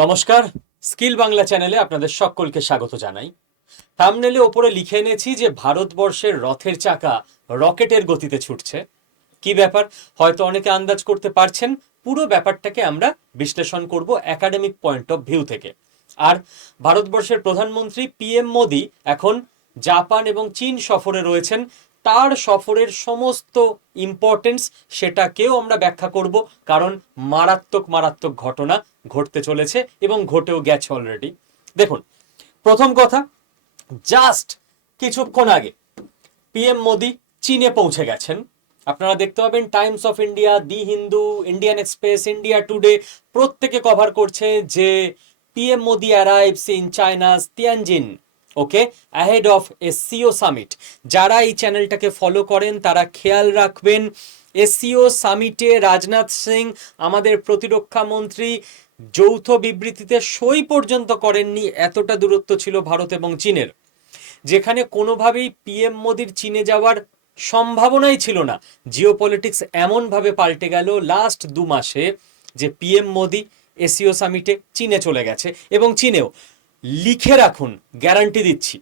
নমস্কার, স্কিল বাংলা চ্যানেলে আপনাদের সকলকে স্বাগত জানাই। থামনেলে ওপরে লিখে এনেছি যে ভারতবর্ষের রথের চাকা রকেটের গতিতে ছুটছে। কি ব্যাপার? হয়তো অনেকে আন্দাজ করতে পারছেন, পুরো ব্যাপারটাকে আমরা বিশ্লেষণ করব একাডেমিক পয়েন্ট অফ ভিউ থেকে। আর ভারতবর্ষের প্রধানমন্ত্রী পিএম মোদি এখন জাপান এবং চীন সফরে রয়েছেন তার সফরের সমস্ত ইম্পর্টেন্স সেটাকেও আমরা ব্যাখ্যা করব, কারণ মারাত্মক মারাত্মক ঘটনা ঘটতে চলেছে এবং ঘটেও গেছে অলরেডি দেখুন, প্রথম কথা জাস্ট কিছুক্ষণ আগে পিএম মোদি চীনে পৌঁছে গেছেন। আপনারা দেখতে পাবেন Times of India the Hindu Indian Express India Today প্রত্যেকে কভার করছে যে PM Modi arrives in China's Tianjin okay? Ahead of SCO summit যারা এই চ্যানেলটাকে ফলো করেন, তারা খেয়াল রাখবেন এসিও সামিটে রাজনাথ সিং, আমাদের প্রতিরক্ষা মন্ত্রী, যৌথ বিবৃতিতে সই পর্যন্ত করেননি, এতটা দূরত্ব ছিল ভারত এবং চীনের। যেখানে কোনোভাবেই পিএম মোদির চীনে যাওয়ার সম্ভাবনাই ছিল না। জিও পলিটিক্স এমনভাবে পাল্টে গেল লাস্ট দু মাসে যে পিএম মোদি এসিও সামিটে চীনে চলে গেছে এবং চীনেও। লিখে রাখুন গ্যারান্টি দিচ্ছি।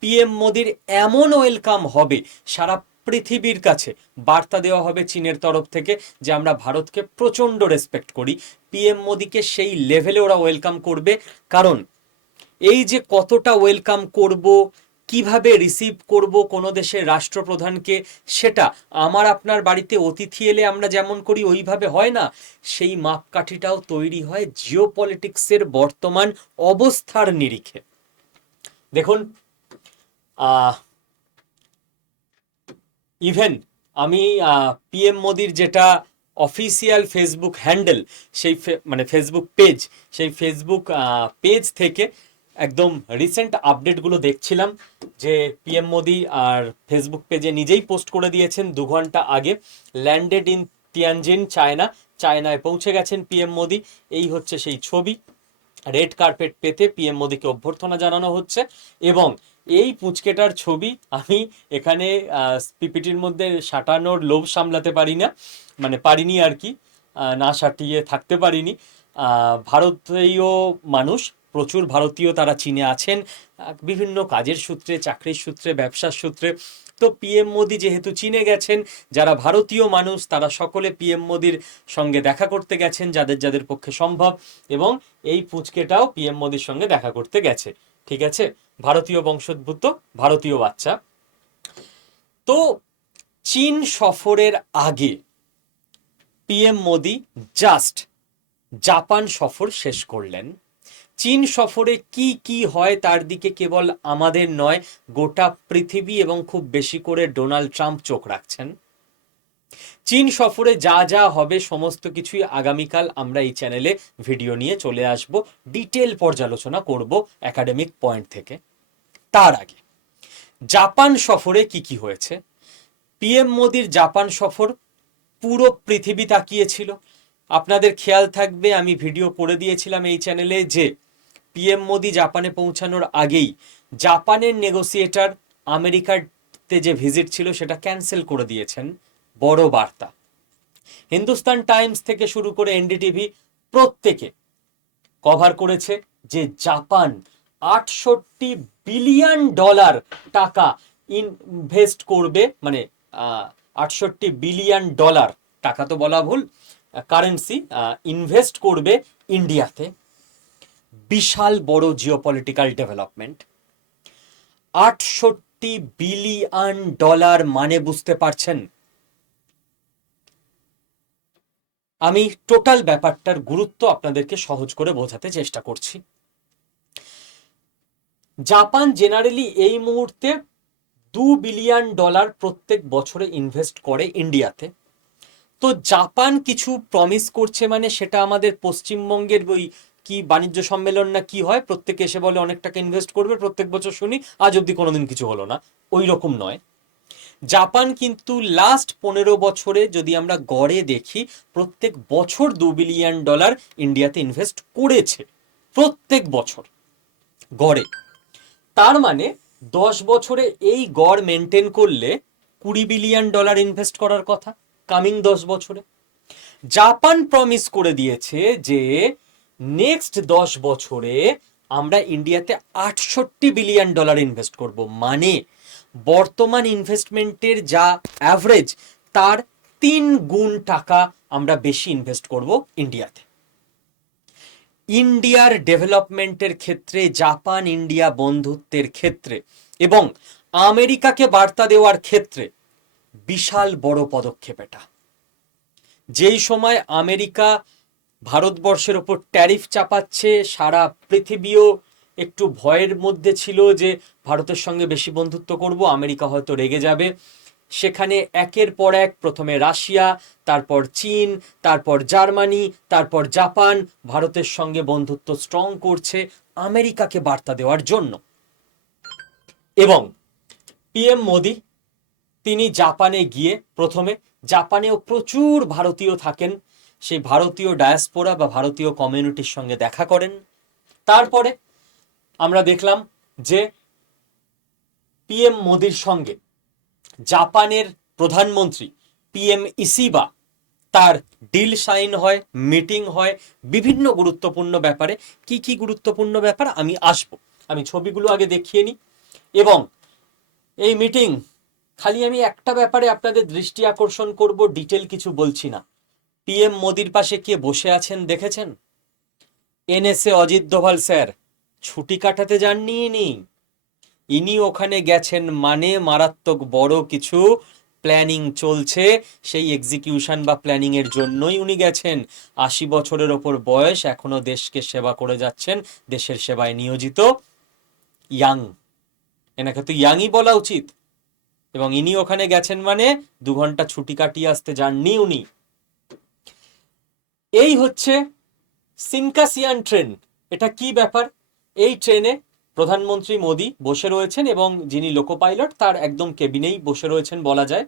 পিএম মোদির এমন ওয়েলকাম হবে সারা পৃথিবীর কাছে। বার্তা দেওয়া হবে চীনের তরফ থেকে যে আমরা ভারতকে প্রচণ্ড রেসপেক্ট করি। পিএম মোদিকে সেই লেভেলে ওরা ওয়েলকাম করবে। কারণ এই যে কতটা ওয়েলকাম করব কীভাবে রিসিভ করব কোনো দেশের রাষ্ট্রপ্রধানকে, সেটা আমার আপনার বাড়িতে অতিথি এলে আমরা যেমন করি, ওইভাবে হয় না। সেই মাপকাঠিটাও তৈরি হয় জিও পলিটিক্সের বর্তমান অবস্থার নিরিখে। দেখুন ইভেন আমি পিএম মোদির যেটা অফিসিয়াল ফেসবুক হ্যান্ডেল সেই মানে ফেসবুক পেজ সেই ফেসবুক পেজ থেকে একদম রিসেন্ট আপডেটগুলো দেখছিলাম, যে পিএম মোদি আর ফেসবুক পেজে নিজেই পোস্ট করে দিয়েছেন দু ঘণ্টা আগে ল্যান্ডেড ইন তিয়ানজিন চায়না চায়নায় পৌঁছে গেছেন পিএম মোদি এই হচ্ছে সেই ছবি রেড কার্পেট পেতে পিএম মোদিকে অভ্যর্থনা জানানো হচ্ছে, এবং এই পুচকেটার ছবি আমি এখানে পিপিটির মধ্যে সাটানোর লোভ সামলাতে পারি না মানে পারিনি আর কি না সাটিয়ে থাকতে পারিনি ভারতীয় মানুষ প্রচুর ভারতীয় তারা চীনে আছেন বিভিন্ন কাজের সূত্রে, চাকরির সূত্রে, ব্যবসার সূত্রে। তো পিএম মোদি যেহেতু চীনে গেছেন, যারা ভারতীয় মানুষ, তারা সকলে পিএম মোদির সঙ্গে দেখা করতে গেছেন, যাদের যাদের পক্ষে সম্ভব। এবং এই পুচকেটাও পিএম মোদির সঙ্গে দেখা করতে গেছে। ঠিক আছে? ভারতীয় বংশোদ্ভূত, ভারতীয় বাচ্চা। তো চীন সফরের আগে পিএম মোদি জাস্ট জাপান সফর শেষ করলেন। চীন সফরে কি কি হয় তার দিকে কেবল আমাদের নয়, গোটা পৃথিবী এবং খুব বেশি করে ডোনাল্ড ট্রাম্প চোখ রাখছেন। চীন সফরে যা যা হবে সমস্ত কিছুই আগামীকাল আমরা এই চ্যানেলে ভিডিও নিয়ে চলে আসব। ডিটেল পর্যালোচনা করব একাডেমিক পয়েন্ট থেকে। তার আগে, জাপান সফরে কি কি হয়েছে? পিএম মোদির জাপান সফর পুরো পৃথিবী তাকিয়েছিল। আপনাদের খেয়াল থাকবে, আমি ভিডিও করে দিয়েছিলাম এই চ্যানেলে যে পিএম মোদি জাপানে পৌঁছানোর আগেই জাপানের নেগোসিয়েটর আমেরিকাতে যে ভিজিট ছিল সেটা ক্যান্সেল করে দিয়েছেন। বড় বার্তা। হিন্দুস্তান টাইমস থেকে শুরু করে এনডিটিভি প্রত্যেকে কভার করেছে যে জাপান আটষট্টি বিলিয়ন ডলার টাকা ইনভেস্ট করবে মানে আটষট্টি বিলিয়ন ডলার, টাকা তো বলা ভুল, কারেন্সি ইনভেস্ট করবে ইন্ডিয়াতে। বিশাল বড় জিওপলিটিক্যাল ডেভেলপমেন্ট আটষট্টি বিলিয়ন ডলার মানে বুঝতে পারছেন? আমি টোটাল ব্যাপারটার গুরুত্ব আপনাদেরকে সহজ করে বোঝাতে চেষ্টা করছি। জাপান জেনারেলি এই মুহূর্তে দু বিলিয়ন ডলার প্রত্যেক বছরে ইনভেস্ট করে ইন্ডিয়াতে তো জাপান কিছু প্রমিস করছে মানে সেটা আমাদের পশ্চিমবঙ্গের ওই কি বাণিজ্য সম্মেলন না কি হয়, প্রত্যেকে এসে বলে অনেক টাকা ইনভেস্ট করবে, প্রত্যেক বছর শুনি, আজ অবধি কোনোদিন কিছু হলো না। ওই রকম নয়। জাপান কিন্তু লাস্ট পনেরো বছরে যদি আমরা গড়ে দেখি, প্রত্যেক বছর দু বিলিয়ন ডলার ইন্ডিয়াতে ইনভেস্ট করেছে। প্রত্যেক বছর। গড়ে। তার মানে দশ বছরে এই গড় মেনটেন করলে কুড়ি বিলিয়ন ডলার ইনভেস্ট করার কথা কামিং দশ বছরে। জাপান প্রমিস করে দিয়েছে যে নেক্সট দশ বছরে আমরা ইন্ডিয়াতে আটষট্টি বিলিয়ন ডলার ইনভেস্ট করব। মানে বর্তমান ইনভেস্টমেন্টের যা অ্যাভারেজ তার তিন গুণ টাকা আমরা বেশি ইনভেস্ট করব ইন্ডিয়াতে ইন্ডিয়ার ডেভেলপমেন্টের ক্ষেত্রে জাপান ইন্ডিয়া বন্ধুত্বের ক্ষেত্রে এবং আমেরিকাকে বার্তা দেওয়ার ক্ষেত্রে বিশাল বড় পদক্ষেপ এটা। যেই সময় আমেরিকা ভারতবর্ষের ওপর ট্যারিফ চাপাচ্ছে, সারা পৃথিবীও একটু ভয়ের মধ্যে ছিল যে ভারতের সঙ্গে বেশি বন্ধুত্ব করব, আমেরিকা হয়তো রেগে যাবে। সেখানে একের পর এক প্রথমে রাশিয়া, তারপর চীন, তারপর জার্মানি, তারপর জাপান ভারতের সঙ্গে বন্ধুত্ব স্ট্রং করছে আমেরিকাকে বার্তা দেওয়ার জন্য। এবং পিএম মোদি, তিনি জাপানে গিয়ে প্রথমে, জাপানেও প্রচুর ভারতীয় থাকেন। সেই ভারতীয় ডায়াসপোরা বা ভারতীয় কমিউনিটির সঙ্গে দেখা করেন। তারপরে আমরা দেখলাম যে পিএম মোদির সঙ্গে জাপানের প্রধানমন্ত্রী পিএম ইসিবা তার ডিল সাইন হয় মিটিং হয়, বিভিন্ন গুরুত্বপূর্ণ ব্যাপারে। কি কি গুরুত্বপূর্ণ ব্যাপার আমি আসব। আমি ছবিগুলো আগে দেখিয়ে নিই। এবং এই মিটিং খালি আমি একটা ব্যাপারে আপনাদের দৃষ্টি আকর্ষণ করব ডিটেল কিছু বলছি না। পিএম মোদির পাশে কে বসে আছেন দেখেছেন? এনএসএ অজিত দোভাল স্যার, ছুটি কাটাতে যাননি ইনি। ইনি ওখানে গেছেন মানে মারাত্মক বড় কিছু প্ল্যানিং চলছে, সেই এক্সিকিউশন বা প্ল্যানিং এর জন্যই উনি গেছেন। আশি বছরের ওপর বয়স, এখনও দেশকে সেবা করে যাচ্ছেন, দেশের সেবায় নিয়োজিত ইয়াং। এনাকে তো ইয়াংই বলা উচিত। এবং ইনি ওখানে গেছেন মানে দু ঘণ্টা ছুটি কাটিয়ে আসতে যাননি উনি। এই হচ্ছে সিনকাসিয়ান ট্রেন। এটা কি ব্যাপার? এই ট্রেনে প্রধানমন্ত্রী মোদি বসে রয়েছেন এবং যিনি লোকো পাইলট তার একদম কেবিনেই বসে রয়েছেন বলা যায়।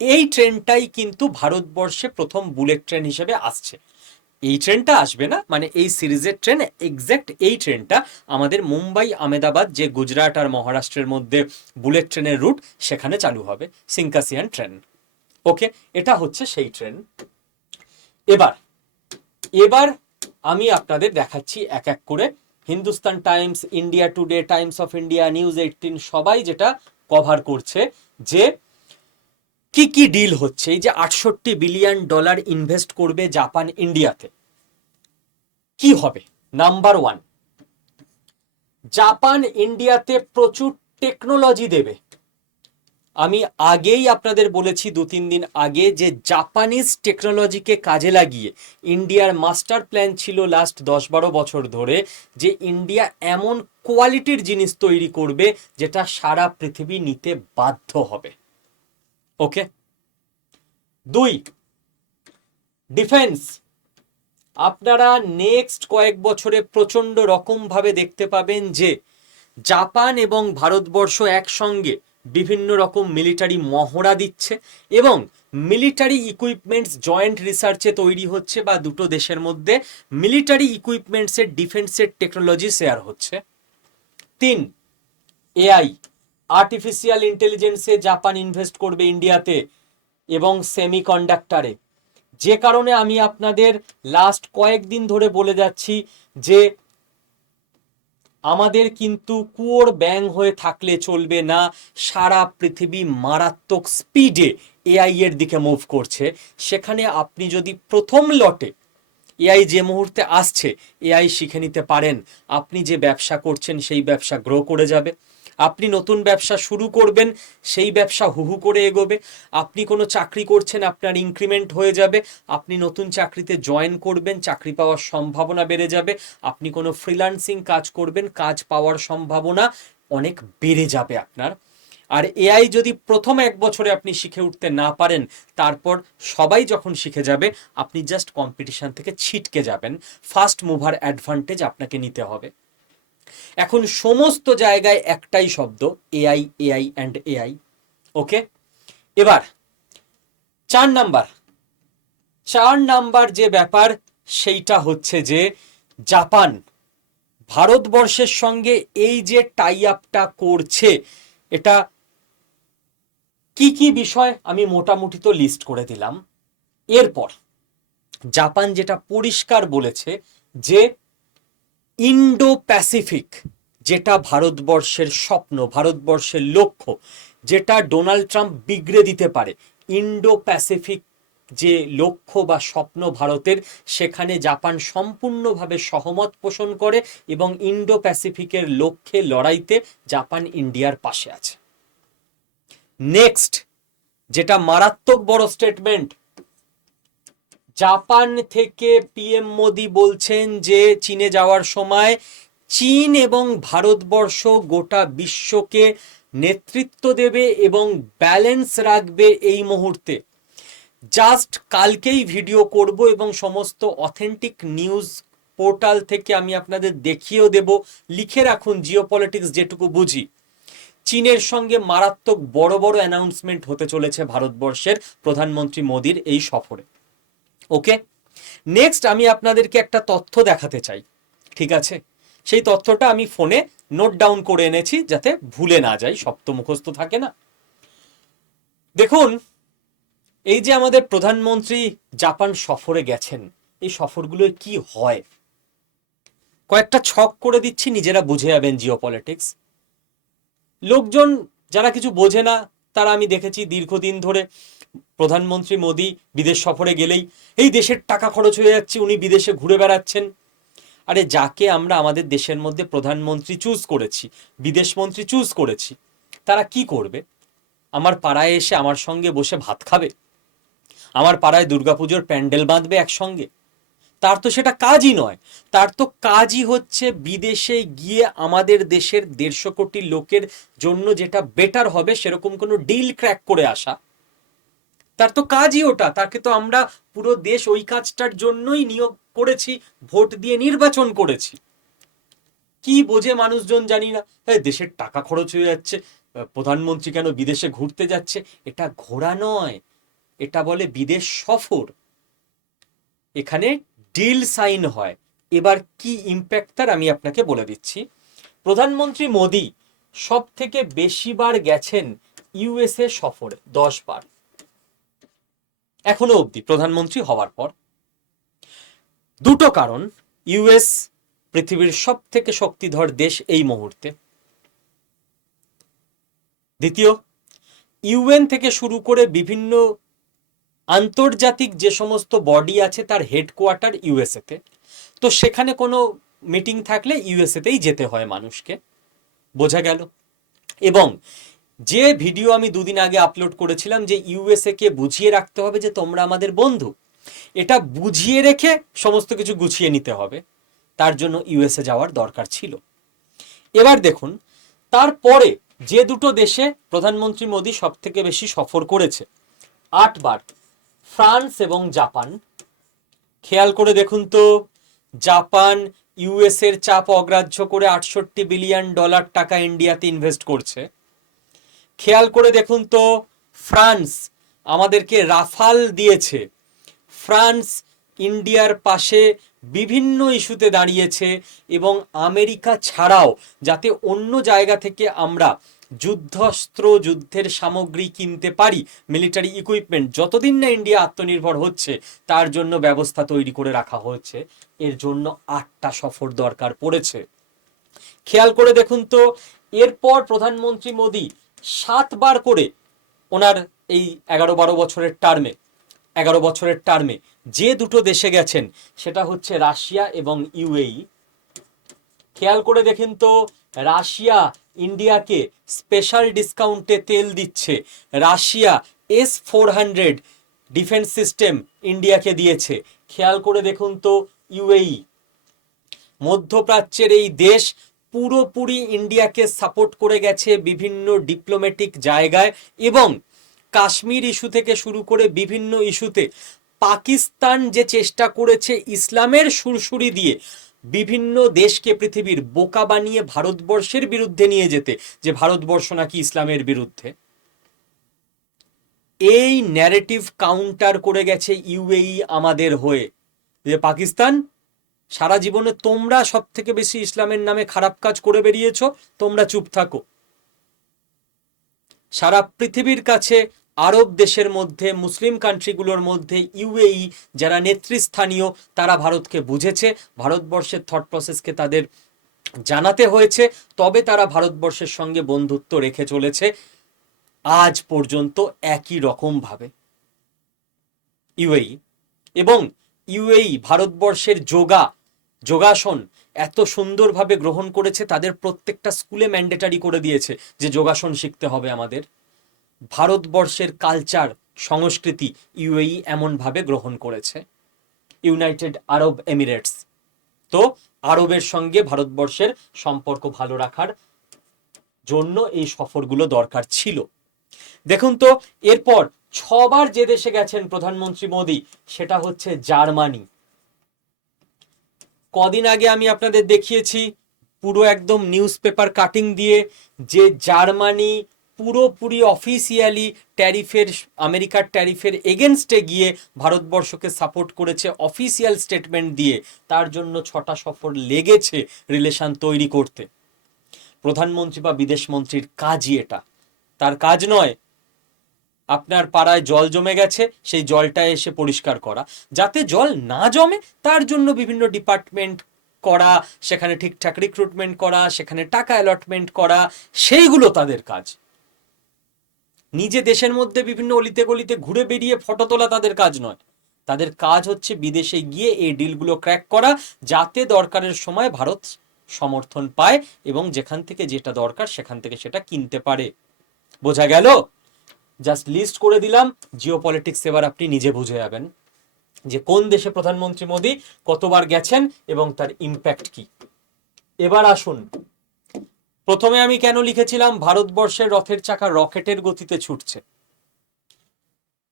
এই ট্রেনটাই কিন্তু ভারতবর্ষে প্রথম বুলেট ট্রেন হিসেবে আসছে। এই ট্রেনটা আসবে না? মানে এই সিরিজের ট্রেন এক্স্যাক্ট এই ট্রেনটা আমাদের মুম্বাই, আমেদাবাদ, যে গুজরাট আর মহারাষ্ট্রের মধ্যে বুলেট ট্রেনের রুট, সেখানে চালু হবে সিনকাসিয়ান ট্রেন। ওকে, এটা হচ্ছে সেই ট্রেন। এবার এবার আমি আপনাদের দেখাচ্ছি এক এক করে। Hindustan Times, India today, Times of India, news eighteen, সবাই যেটা কভার করছে যে কি কি ডিল হচ্ছে। এই যে আটষট্টি বিলিয়ন ডলার ইনভেস্ট করবে জাপান ইন্ডিয়াতে। কি হবে? নাম্বার ওয়ান, জাপান ইন্ডিয়াতে প্রচুর টেকনোলজি দেবে। আমি আগেই আপনাদের বলেছি দু, তিন দিন আগে যে জাপানিজ টেকনোলজিকে কাজে লাগিয়ে ইন্ডিয়ার মাস্টার প্ল্যান ছিল লাস্ট দশ, বারো বছর ধরে যে ইন্ডিয়া এমন কোয়ালিটির জিনিস তৈরি করবে যেটা সারা পৃথিবী নিতে বাধ্য হবে। ওকে দুই ডিফেন্স আপনারা নেক্সট কয়েক বছরে প্রচণ্ড রকমভাবে দেখতে পাবেন যে জাপান এবং ভারতবর্ষ একসঙ্গে বিভিন্ন রকম মিলিটারি মহড়া দিচ্ছে এবং মিলিটারি ইকুইপমেন্টস জয়েন্ট রিসার্চে তৈরি হচ্ছে বা দুটো দেশের মধ্যে মিলিটারি ইকুইপমেন্টসের ডিফেন্সের টেকনোলজি শেয়ার হচ্ছে। তিন এআই আর্টিফিশিয়াল ইন্টেলিজেন্সে জাপান ইনভেস্ট করবে ইন্ডিয়াতে এবং সেমি কন্ডাক্টারে যে কারণে আমি আপনাদের লাস্ট কয়েকদিন ধরে বলে যাচ্ছি যে আমাদের কিন্তু কুয়োর ব্যাং হয়ে থাকলে চলবে না। সারা পৃথিবী মারাত্মক স্পিডে এআই এর দিকে মুভ করছে। সেখানে আপনি যদি প্রথম লটে এআই যে মুহূর্তে আসছে, এআই শিখে নিতে পারেন। আপনি যে ব্যবসা করছেন, সেই ব্যবসা গ্রো করে যাবে। আপনি নতুন ব্যবসা শুরু করবেন, সেই ব্যবসা হুহু করে এগোবে। আপনি কোনো চাকরি করছেন, আপনার ইনক্রিমেন্ট হয়ে যাবে। আপনি নতুন চাকরিতে জয়েন করবেন, চাকরি পাওয়ার সম্ভাবনা বেড়ে যাবে। আপনি কোনো ফ্রিল্যান্সিং কাজ করবেন, কাজ পাওয়ার সম্ভাবনা অনেক বেড়ে যাবে আপনার। আর এআই যদি প্রথম এক বছরে আপনি শিখে উঠতে না পারেন, তারপর সবাই যখন শিখে যাবে, আপনি জাস্ট কম্পিটিশন থেকে ছিটকে যাবেন। ফার্স্ট মুভার অ্যাডভান্টেজ আপনাকে নিতে হবে। এখন সমস্ত জায়গায় একটাই শব্দ AI AI and AI okay এবার, চার নাম্বার। চার নাম্বার যে ব্যাপার, সেইটা হচ্ছে যে জাপান ভারতবর্ষের সঙ্গে এই যে টাই আপটা করছে, এটা কি কি বিষয় আমি মোটামুটি তো লিস্ট করে দিলাম। এরপর, জাপান যেটা পরিষ্কার বলেছে যে ইন্ডো প্যাসিফিক যেটা ভারতবর্ষের স্বপ্ন, ভারতবর্ষের লক্ষ্য, যেটা ডোনাল্ড ট্রাম্প বিগড়ে দিতে পারে। ইন্ডো প্যাসিফিক যে লক্ষ্য বা স্বপ্ন ভারতের, সেখানে জাপান সম্পূর্ণভাবে সহমত পোষণ করে এবং ইন্ডো প্যাসিফিকের লক্ষ্যে লড়াইতে জাপান ইন্ডিয়ার পাশে আছে। নেক্সট, যেটা মারাত্মক বড় স্টেটমেন্ট জাপান থেকে পিএম মোদি বলছেন যে চীনে যাওয়ার সময় চীন এবং ভারতবর্ষ গোটা বিশ্বকে নেতৃত্ব দেবে এবং ব্যালেন্স রাখবে এই মুহূর্তে। জাস্ট কালকেই ভিডিও করব এবং সমস্ত অথেন্টিক নিউজ পোর্টাল থেকে আমি আপনাদের দেখিয়েও দেব। লিখে রাখুন জিও পলিটিক্স যেটুকু বুঝি। চীনের সঙ্গে মারাত্মক বড় বড় অ্যানাউন্সমেন্ট হতে চলেছে ভারতবর্ষের প্রধানমন্ত্রী মোদির এই সফরে। ওকে নেক্সট আমি আপনাদেরকে একটা তথ্য দেখাতে চাই। ঠিক আছে? সেই তথ্যটা আমি ফোনে নোট ডাউন করে এনেছি যাতে ভুলে না যাই সব তো মুখস্থ থাকে না। দেখুন, এই যে আমাদের প্রধানমন্ত্রী জাপান সফরে গেছেন, এই সফরগুলোয় কি হয়? কয়েকটা ছক করে দিচ্ছি, নিজেরা বুঝে যাবেন জিও পলিটিক্স লোকজন, যারা কিছু বোঝে না, তারা আমি দেখেছি দীর্ঘদিন ধরে প্রধানমন্ত্রী মোদি বিদেশ সফরে গেলেই এই দেশের টাকা খরচ হয়ে যাচ্ছে, উনি বিদেশে ঘুরে বেড়াচ্ছেন। আরে যাকে আমরা আমাদের দেশের মধ্যে প্রধানমন্ত্রী চুজ করেছি বিদেশমন্ত্রী চুজ করেছি, তারা কি করবে? আমার পাড়ায় এসে আমার সঙ্গে বসে ভাত খাবে? আমার পাড়ায় দুর্গাপুজোর প্যান্ডেল বাঁধবে একসঙ্গে? তার তো সেটা কাজই নয়, তার তো কাজই হচ্ছে বিদেশে গিয়ে আমাদের দেশের দেড়শো কোটি লোকের জন্য যেটা বেটার হবে, সেরকম কোনো ডিল ক্র্যাক করে আসা। তার তো কাজই ওটা, তাকে তো আমরা পুরো দেশ ওই কাজটার জন্যই নিয়োগ করেছি, ভোট দিয়ে নির্বাচন করেছি। কি বোঝে মানুষজন জানি না। দেশের টাকা খরচ হয়ে যাচ্ছে প্রধানমন্ত্রী কেন বিদেশে ঘুরতে যাচ্ছে? এটা ঘোরা নয়, এটা বলে বিদেশ সফর। এখানে ডিল সাইন হয়। এবার কি ইম্প্যাক্ট তার আমি আপনাকে বলে দিচ্ছি। প্রধানমন্ত্রী মোদি সব থেকে বেশিবার গেছেন ইউএসএ সফরে, দশ বার। এখনও অবধি প্রধানমন্ত্রী হওয়ার পর। দুটো কারণ ইউএস পৃথিবীর সব থেকে শক্তিধর দেশ এই মুহূর্তে। দ্বিতীয় ইউএন থেকে শুরু করে বিভিন্ন আন্তর্জাতিক যে সমস্ত বডি আছে তার হেডকোয়ার্টার ইউএসএতে তো। সেখানে কোনো মিটিং থাকলে ইউএসএতেই যেতে হয় মানুষকে। বোঝা গেল। এবং যে ভিডিও আমি দুদিন আগে আপলোড করেছিলাম যে ইউএসএ কে বুঝিয়ে রাখতে হবে যে তোমরা আমাদের বন্ধু। এটা বুঝিয়ে রেখে সমস্ত কিছু গুছিয়ে নিতে হবে। তার জন্য ইউএসএ যাওয়ার দরকার ছিল। এবার দেখুন, তারপরে যে দুটো দেশে প্রধানমন্ত্রী মোদী সব থেকে বেশি সফর করেছে, আটবার, ফ্রান্স এবং জাপান। খেয়াল করে দেখুন তো, জাপান ইউএস এর চাপ অগ্রাহ্য করে আটষট্টি বিলিয়ন ডলার টাকা ইন্ডিয়াতে ইনভেস্ট করছে। খেয়াল করে দেখুন তো, ফ্রান্স আমাদেরকে রাফাল দিয়েছে। ফ্রান্স ইন্ডিয়ার পাশে বিভিন্ন ইস্যুতে দাঁড়িয়েছে এবং আমেরিকা ছাড়াও, যাতে অন্য জায়গা থেকে আমরা যুদ্ধস্ত্র যুদ্ধের সামগ্রী কিনতে পারি মিলিটারি ইকুইপমেন্ট যতদিন না ইন্ডিয়া আত্মনির্ভর হচ্ছে, তার জন্য ব্যবস্থা তৈরি করে রাখা হয়েছে। এর জন্য আটটা সফর দরকার পড়েছে। খেয়াল করে দেখুন তো, এরপর প্রধানমন্ত্রী মোদী সাতবার করে ওনার এই এগারো বারো বছরের টার্মে, এগারো বছরের টার্মে যে দুটো দেশে গেছেন, সেটা হচ্ছে রাশিয়া এবং ইউএই। খেয়াল করে দেখেন তো, রাশিয়া ইন্ডিয়াকে স্পেশাল ডিসকাউন্টে তেল দিচ্ছে। Russia S four hundred defence system ইন্ডিয়াকে দিয়েছে। খেয়াল করে দেখুন তো, ইউএই। মধ্যপ্রাচ্যের এই দেশ পুরোপুরি ইন্ডিয়াকে সাপোর্ট করে গেছে বিভিন্ন ডিপ্লোম্যাটিক জায়গায় এবং কাশ্মীর ইস্যু থেকে শুরু করে বিভিন্ন ইস্যুতে পাকিস্তান যে চেষ্টা করেছে ইসলামের সুরসুরি দিয়ে বিভিন্ন দেশকে পৃথিবীর বোকা বানিয়ে ভারতবর্ষের বিরুদ্ধে নিয়ে যেতে, যে ভারতবর্ষ নাকি ইসলামের বিরুদ্ধে। এই ন্যারেটিভ কাউন্টার করে গেছে ইউএই আমাদের হয়ে, যে পাকিস্তান সারা জীবনে তোমরা সব থেকে বেশি ইসলামের নামে খারাপ কাজ করে বেরিয়েছ, তোমরা চুপ থাকো। সারা পৃথিবীর কাছে, আরব দেশের মধ্যে, মুসলিম কান্ট্রিগুলোর মধ্যে ইউএই যারা নেতৃস্থানীয়, তারা ভারতকে বুঝেছে। ভারতবর্ষের থট প্রসেসকে তাদের জানাতে হয়েছে, তবে তারা ভারতবর্ষের সঙ্গে বন্ধুত্ব রেখে চলেছে। আজ পর্যন্ত একই রকমভাবে ইউএই এবং ইউএই ভারতবর্ষের যোগা যোগাসন এত সুন্দরভাবে গ্রহণ করেছে, তাদের প্রত্যেকটা স্কুলে ম্যান্ডেটারি করে দিয়েছে যে যোগাসন শিখতে হবে আমাদের। ভারতবর্ষের কালচার সংস্কৃতি ইউএই এমনভাবে গ্রহণ করেছে। ইউনাইটেড আরব এমিরেটস তো আরবের সঙ্গে ভারতবর্ষের সম্পর্ক ভালো রাখার জন্য এই সফরগুলো দরকার ছিল। দেখুন তো, এরপর ছবার যে দেশে গেছেন প্রধানমন্ত্রী মোদী, সেটা হচ্ছে জার্মানি। কদিন আগে আমি আপনাদের দেখিয়েছি, পুরো একদম নিউজ পেপার কাটিং দিয়ে যে জার্মানি পুরোপুরি অফিসিয়ালি ট্যারিফের আমেরিকার ট্যারিফের এগেনস্টে গিয়ে ভারতবর্ষকে সাপোর্ট করেছে অফিসিয়াল স্টেটমেন্ট দিয়ে। তার জন্য ছটা সফর লেগেছে রিলেশন তৈরি করতে। প্রধানমন্ত্রী বা বিদেশমন্ত্রীর কাজই এটা। তার কাজ নয় আপনার পাড়ায় জল জমে গেছে, সেই জলটা এসে পরিষ্কার করা। যাতে জল না জমে, তার জন্য বিভিন্ন ডিপার্টমেন্ট করা, সেখানে ঠিকঠাক রিক্রুটমেন্ট করা, সেখানে টাকা অ্যালটমেন্ট করা, সেইগুলো তাদের কাজ। নিজে দেশের মধ্যে বিভিন্ন অলিতে গলিতে ঘুরে বেরিয়ে ফটো তোলা তাদের কাজ নয়। তাদের কাজ হচ্ছে বিদেশে গিয়ে এই ডিলগুলো ক্র্যাক করা, যাতে দরকারের সময় ভারত সমর্থন পায় এবং যেখান থেকে যেটা দরকার, সেখান থেকে সেটা কিনতে পারে। বোঝা গেল? জাস্ট লিস্ট করে দিলাম জিও পলিটিক্স এবার আপনি নিজে বুঝে যাবেন যে কোন দেশে প্রধানমন্ত্রী মোদী কতবার গেছেন এবং তার ইম্প্যাক্ট কি। এবার আসুন, প্রথমে আমি কেন লিখেছিলাম ভারতবর্ষের রথের চাকা রকেটের গতিতে ছুটছে।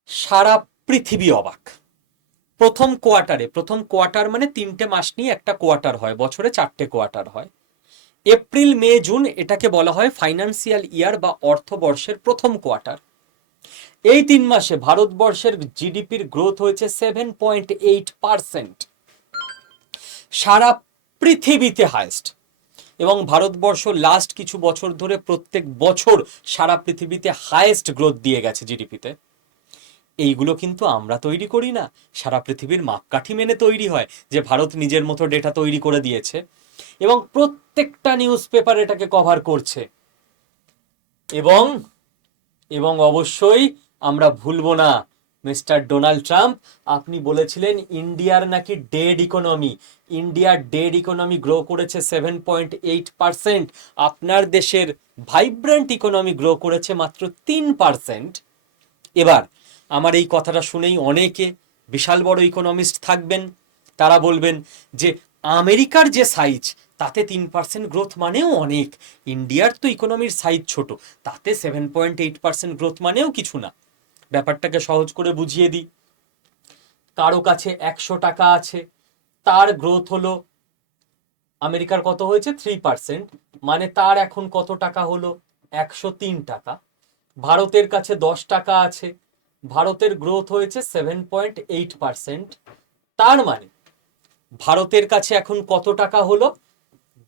সারা পৃথিবী অবাক। প্রথম কোয়ার্টারে, প্রথম কোয়ার্টার মানে তিনটে মাস নিয়ে একটা কোয়ার্টার হয়, বছরে চারটে কোয়ার্টার হয়। এপ্রিল, মে, জুন এটাকে বলা হয় ফাইন্যান্সিয়াল ইয়ার বা অর্থবর্ষের প্রথম কোয়ার্টার। এই তিন মাসে ভারতবর্ষের জিডিপির গ্রোথ হয়েছে সেভেন পয়েন্ট এইট পার্সেন্ট সারা পৃথিবীতে হায়েস্ট এবং ভারতবর্ষ লাস্ট কিছু বছর ধরে প্রত্যেক বছর সারা পৃথিবীতে হায়েস্ট গ্রোথ দিয়ে গেছে জিডিপিতে। এইগুলো কিন্তু আমরা তৈরি করি না। সারা পৃথিবীর মাপকাঠি মেনে তৈরি হয় যে ভারত নিজের মতো ডেটা তৈরি করে দিয়েছে। এবং প্রত্যেকটা নিউজ পেপার এটাকে কভার করছে। এবং এবং অবশ্যই আমরা ভুলবো না, মিস্টার ডোনাল্ড ট্রাম্প। আপনি বলেছিলেন ইন্ডিয়ার নাকি ডেড ইকোনমি। ইন্ডিয়ার ডেড ইকোনমি গ্রো করেছে সেভেন পয়েন্ট এইট পার্সেন্ট আপনার দেশের ভাইব্রেন্ট ইকোনমি গ্রো করেছে মাত্র তিন পার্সেন্ট এবার, আমার এই কথাটা শুনেই অনেকে বিশাল বড় ইকোনমিস্ট থাকবেন। তারা বলবেন যে, আমেরিকার যে সাইজ তাতে তিন পার্সেন্ট গ্রোথ মানেও অনেক। ইন্ডিয়ার তো ইকোনমির সাইজ ছোট, তাতে seven point eight percent growth মানেও কিছু না। ব্যাপারটাকে সহজ করে বুঝিয়ে দিই। কারও কাছে একশো টাকা আছে, তার গ্রোথ হলো আমেরিকার কত হয়েছে? থ্রি পার্সেন্ট মানে তার এখন কত টাকা হলো? একশো তিন টাকা। ভারতের কাছে দশ টাকা আছে, ভারতের গ্রোথ হয়েছে সেভেন পয়েন্ট এইট পার্সেন্ট তার মানে ভারতের কাছে এখন কত টাকা হলো?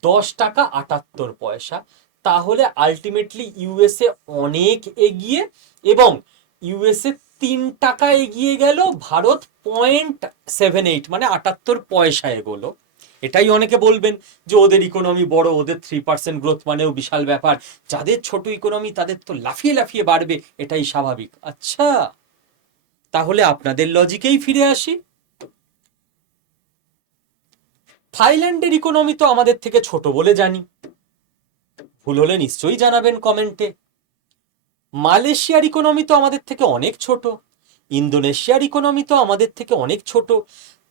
দশ টাকা আটাত্তর পয়সা। তাহলে আলটিমেটলি ইউএসএ অনেক এগিয়ে এবং ইউএসএ তিন টাকা এগিয়ে গেল, ভারত পয়েন্ট সেভেন এইট মানে আটাত্তর পয়সা এগোলো। এটাই অনেকে বলবেন যে ওদের ইকোনমি বড়, ওদের থ্রি পার্সেন্ট গ্রোথ মানেও বিশাল ব্যাপার। যাদের ছোট ইকোনমি তাদের তো লাফিয়ে লাফিয়ে বাড়বে, এটাই স্বাভাবিক। আচ্ছা তাহলে আপনাদের লজিকেই ফিরে আসি। থাইল্যান্ডের ইকোনমি তো আমাদের থেকে ছোট বলে জানি। ভুল হলে নিশ্চয়ই জানাবেন কমেন্টে মালয়েশিয়ার ইকোনমি তো আমাদের থেকে অনেক ছোট। ইন্দোনেশিয়ার ইকোনমি তো আমাদের থেকে অনেক ছোট।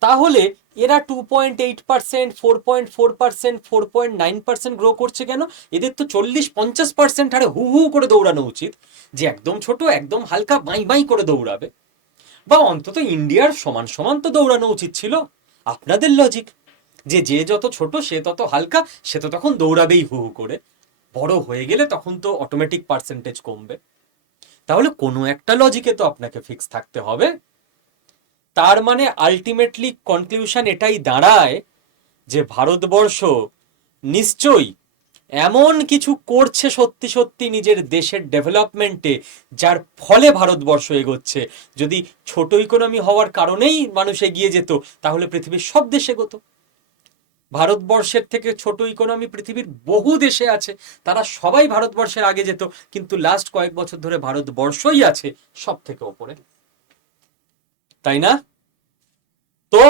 তাহলে এরা two point eight percent four point four percent four point nine percent grow করছে কেন? এদের তো চল্লিশ পঞ্চাশ পার্সেন্ট হারে হু হু করে দৌড়ানো উচিত, যে একদম ছোট, একদম হালকা বাই বাই করে দৌড়াবে। বা অন্তত ইন্ডিয়ার সমান সমান তো দৌড়ানো উচিত ছিল। আপনাদের লজিক যে যে যত ছোট সে তত হালকা, সে তো তখন দৌড়াবেই হু হু করে। বড় হয়ে গেলে তখন তো অটোমেটিক পার্সেন্টেজ কমবে। তাহলে কোনো একটা লজিকে তো আপনাকে ফিক্স থাকতে হবে। তার মানে আলটিমেটলি কনক্লিউশন এটাই দাঁড়ায় যে ভারতবর্ষ নিশ্চয়ই এমন কিছু করছে সত্যি সত্যি নিজের দেশের ডেভেলপমেন্টে যার ফলে ভারতবর্ষ এগোচ্ছে। যদি ছোট ইকোনমি হওয়ার কারণেই মানুষ এগিয়ে যেত, তাহলে পৃথিবীর সব দেশ এগোতো। ভারতবর্ষের থেকে ছোট ইকোনমি পৃথিবীর বহু দেশে আছে, তারা সবাই ভারতবর্ষের আগে যেত, কিন্তু লাস্ট কয়েক বছর ধরে ভারতবর্ষই আছে সব থেকে ওপরে। তাই না? তো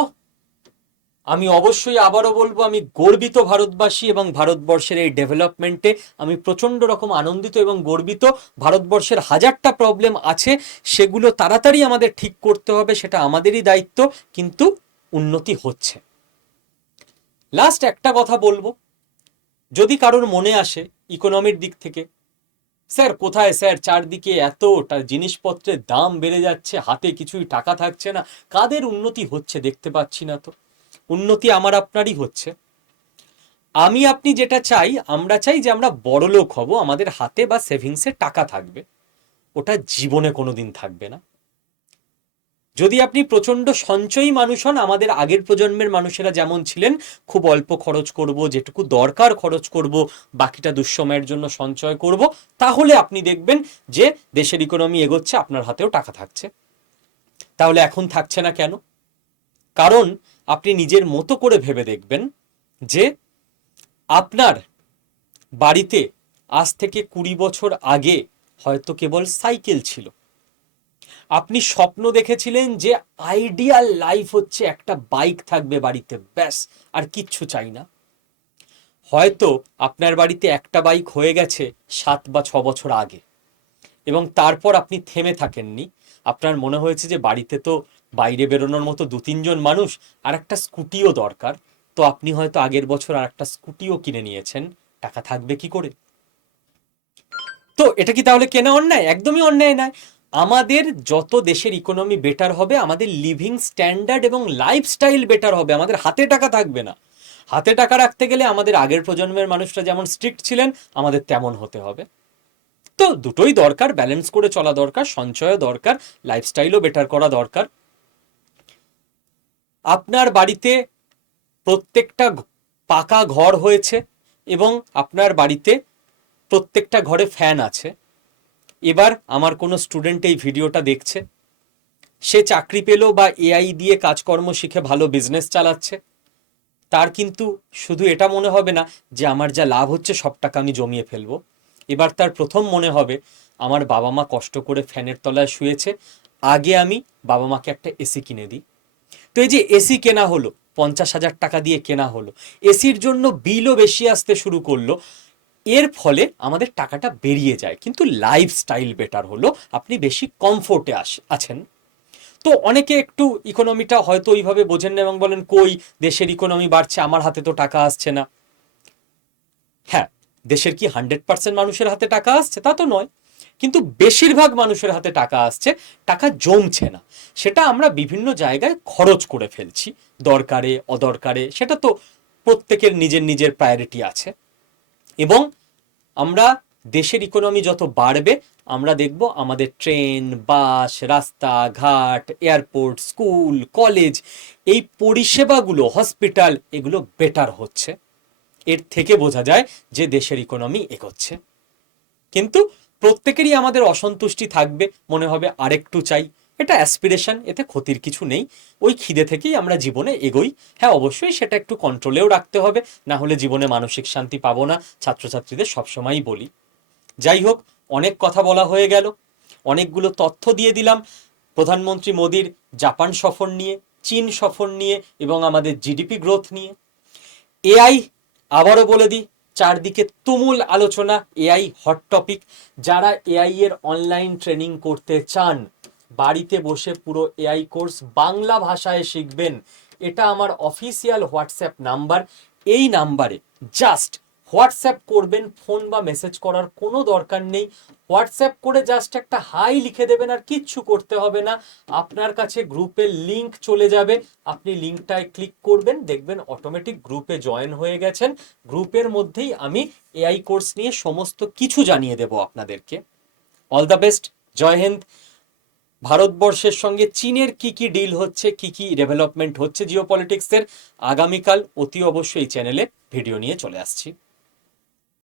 আমি অবশ্যই আবারও বলব, আমি গর্বিত ভারতবাসী এবং ভারতবর্ষের এই ডেভেলপমেন্টে আমি প্রচণ্ড রকম আনন্দিত এবং গর্বিত। ভারতবর্ষের হাজারটা প্রবলেম আছে, সেগুলো তাড়াতাড়ি আমাদের ঠিক করতে হবে, সেটা আমাদেরই দায়িত্ব, কিন্তু উন্নতি হচ্ছে। লাস্ট একটা কথা বলব। যদি কারোর মনে আসে ইকোনমির দিক থেকে, স্যার, কোথায় স্যার? চারদিকে এত জিনিসপত্রের দাম বেড়ে যাচ্ছে, হাতে কিছুই টাকা থাকছে না। কাদের উন্নতি হচ্ছে দেখতে পাচ্ছি না তো। উন্নতি আমার আপনারই হচ্ছে। আমি, আপনি যেটা চাই, আমরা চাই যে আমরা বড় লোক হব, আমাদের হাতে বা সেভিংসে টাকা থাকবে। ওটা জীবনে কোনোদিন থাকবে না। যদি আপনি প্রচণ্ড সঞ্চয়ী মানুষ হন, আমাদের আগের প্রজন্মের মানুষেরা যেমন ছিলেন, খুব অল্প খরচ করব, যেটুকু দরকার খরচ করব, বাকিটা দুঃসময়ের জন্য সঞ্চয় করব, তাহলে আপনি দেখবেন যে দেশের ইকোনমি এগোচ্ছে, আপনার হাতেও টাকা থাকছে। তাহলে এখন থাকছে না কেন? কারণ আপনি নিজের মতো করে ভেবে দেখবেন যে আপনার বাড়িতে আজ থেকে কুড়ি বছর আগে হয়তো কেবল সাইকেল ছিল। আপনি স্বপ্ন দেখেছিলেন যে আইডিয়াল লাইফ হচ্ছে একটা বাইক থাকবে বাড়িতে, ব্যাস, আর কিচ্ছু চাই না। হয়তো আপনার বাড়িতে একটা বাইক হয়ে গেছে সাত বা ছ বছর আগে, এবং তারপর আপনি থেমে থাকেননি। আপনার মনে হয়েছে যে বাড়িতে তো বাইরে বেরোনোর মতো দু তিনজন মানুষ, আর একটা স্কুটিও দরকার। তো আপনি হয়তো আগের বছর আর একটা স্কুটিও কিনে নিয়েছেন। টাকা থাকবে কি করে? তো এটা কি তাহলে কেনা অন্যায়? একদমই অন্যায় নয়। আমাদের যত দেশের ইকোনমি বেটার হবে, আমাদের লিভিং স্ট্যান্ডার্ড এবং লাইফস্টাইল বেটার হবে, আমাদের হাতে টাকা থাকবে না। হাতে টাকা রাখতে গেলে আমাদের আগের প্রজন্মের মানুষরা যেমন স্ট্রিক্ট ছিলেন, আমাদের তেমন হতে হবে। তো দুটোই দরকার ব্যালেন্স করে চলা দরকার, সঞ্চয়ও দরকার লাইফস্টাইলও বেটার করা দরকার। আপনার বাড়িতে প্রত্যেকটা পাকা ঘর হয়েছে এবং আপনার বাড়িতে প্রত্যেকটা ঘরে ফ্যান আছে। এবার আমার কোনো স্টুডেন্ট এই ভিডিওটা দেখছে। সে চাকরি পেল বা এআই দিয়ে কাজকর্ম শিখে ভালো বিজনেস চালাচ্ছে। তার কিন্তু শুধু এটা মনে হবে না যে আমার যা লাভ হচ্ছে সব টাকা আমি জমিয়ে ফেলব। এবার তার প্রথম মনে হবে, আমার বাবা মা কষ্ট করে ফ্যানের তলায় শুয়েছে, আগে আমি বাবা মাকে একটা এসি কিনে দিই। তো এই যে এসি কেনা হলো, পঞ্চাশ হাজার টাকা দিয়ে কেনা হলো এসির জন্য বিলও বেশি আসতে শুরু করল এর ফলে আমাদের টাকাটা বেরিয়ে যায়। কিন্তু লাইফস্টাইল বেটার হলো, আপনি বেশি কমফোর্টে আছেন। তো অনেকে একটু ইকোনমিটা হয়তো ওইভাবে বোঝেন না এবং বলেন, কই, দেশের ইকোনমি বাড়ছে, আমার হাতে তো টাকা আসছে না। হ্যাঁ দেশের কি হান্ড্রেড পার্সেন্ট মানুষের হাতে টাকা আসছে? তা তো নয়। কিন্তু বেশিরভাগ মানুষের হাতে টাকা আসছে, টাকা জমছে না। সেটা আমরা বিভিন্ন জায়গায় খরচ করে ফেলছি। দরকারে, অদরকারে, সেটা তো প্রত্যেকের নিজের নিজের প্রায়োরিটি আছে। এবং আমরা দেশের ইকোনমি যত বাড়বে, আমরা দেখব আমাদের ট্রেন বাস রাস্তা, ঘাট এয়ারপোর্ট স্কুল কলেজ এই পরিষেবাগুলো হসপিটাল এগুলো বেটার হচ্ছে। এর থেকে বোঝা যায় যে দেশের ইকোনমি এগোচ্ছে। কিন্তু প্রত্যেকেরই আমাদের অসন্তুষ্টি থাকবে, মনে হবে আরেকটু চাই। এটা অ্যাসপিরেশন এতে ক্ষতির কিছু নেই। ওই খিদে থেকেই আমরা জীবনে এগোই। হ্যাঁ অবশ্যই সেটা একটু কন্ট্রোলেও রাখতে হবে। না হলে জীবনে মানসিক শান্তি পাবো না। ছাত্রছাত্রীদের সবসময়ই বলি। যাই হোক, অনেক কথা বলা হয়ে গেল। অনেকগুলো তথ্য দিয়ে দিলাম। প্রধানমন্ত্রী মোদির জাপান সফর নিয়ে, চীন সফর নিয়ে এবং আমাদের জিডিপি গ্রোথ নিয়ে। এআই আবারও বলে দিই, চারদিকে তুমুল আলোচনা, এআই হট টপিক যারা এআই এর অনলাইন ট্রেনিং করতে চান বাড়িতে বসে পুরো এআই কোর্স বাংলা ভাষায় শিখবেন। এটা আমার অফিসিয়াল হোয়াটসঅ্যাপ নাম্বার এই নাম্বারে জাস্ট হোয়াটসঅ্যাপ করবেন ফোন বা মেসেজ করার কোনো দরকার নেই। হোয়াটসঅ্যাপ করে জাস্ট একটা হাই লিখে দেবেন আর কিচ্ছু করতে হবে না। আপনার কাছে গ্রুপের লিংক চলে যাবে। আপনি লিঙ্কটায় ক্লিক করবেন, দেখবেন অটোমেটিক গ্রুপে জয়েন হয়ে গেছেন। গ্রুপের মধ্যেই আমি এআই কোর্স নিয়ে সমস্ত কিছু জানিয়ে দেব আপনাদেরকে। অল দ্য বেস্ট জয় হিন্দ। ভারতবর্ষের সঙ্গে চীনের কি কি ডিল হচ্ছে, কি কি ডেভেলপমেন্ট হচ্ছে জিও পলিটিক্সের আগামীকাল অতি অবশ্যই চ্যানেলে ভিডিও নিয়ে চলে আসছি।